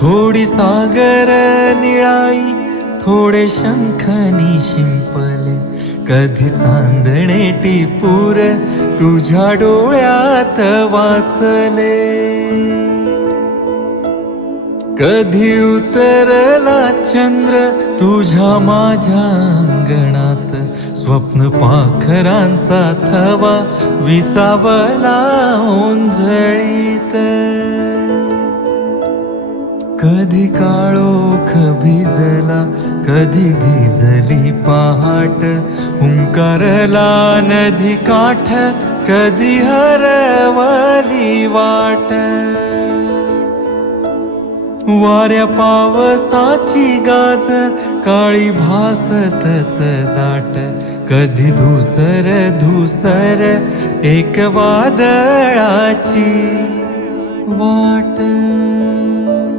थोडी सागर निळाई, थोडे शंखनी शिंपले, कधी चांदणे टिपूर तुझ्या डोळ्यात वाचले. कधी उतरला चंद्र तुझ्या माझ्या अंगणात, स्वप्न पाखरांचा थवा विसावला ओंजळीत. कधी काळोख भिजला, कधी भिजली पहाट, हुंकारला नदी काठ, कधी हरवली वाट. वाऱ्या पावसाची गाज काळी भासतच दाट, कधी धुसर धुसर एक वादळाची वाट.